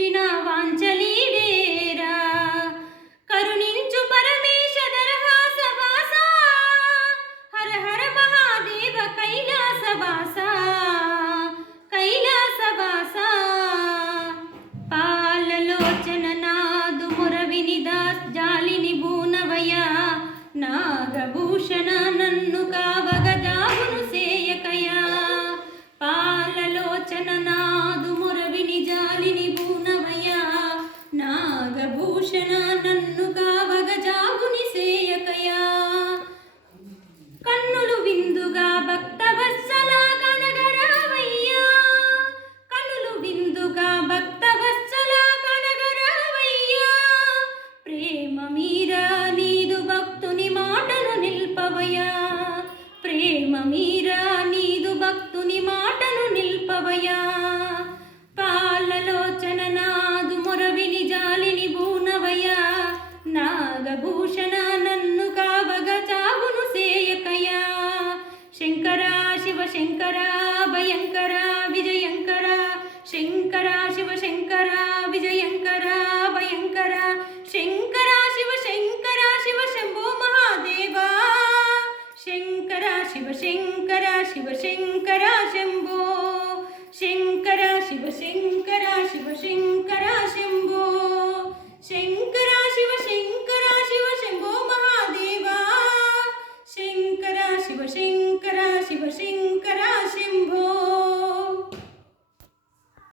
సృష్టిన వాంచలీడేరా కరుణించు పరమేశ దరహాసవాస హర హర మహాదేవ కైలాసవాస కైలాసవాస పాలలోచన నాదు మురవినిదా జాలిని బూనవయ నాగభూషణ నన్ను కావగజాగును సేయకయా పాలలోచన నాదు మురవిని జాలిని బూనవయ నాగభూషణ నన్ను కావగజాగుని సేయకయా కన్నులు విందుగా భక్తవత్సల కనగరావయ్యా కన్నులు విందుగా భక్తవత్సల కనగరావయ్యా ప్రేమ మీరా నీదు భక్తుని మాటను నిల్పవయ్యా ప్రేమ మీరా నీదు భక్తుని మాటను నిల్పవయ్యా పాలలోచన నాదు మొరవిని జాలిని బూనవయ్యా నాగభూషణ నన్ను కావగ చావును సేయకయా శంకర శివ శంకర భయంకర విజయంకర శంకర శివ శంకర విజయంకర భయంకర శంకర శివ శంకర శివ శంభో మహాదేవా శంకర శివ శంకర శివ శంకర శంభో శంకర శివ శంకర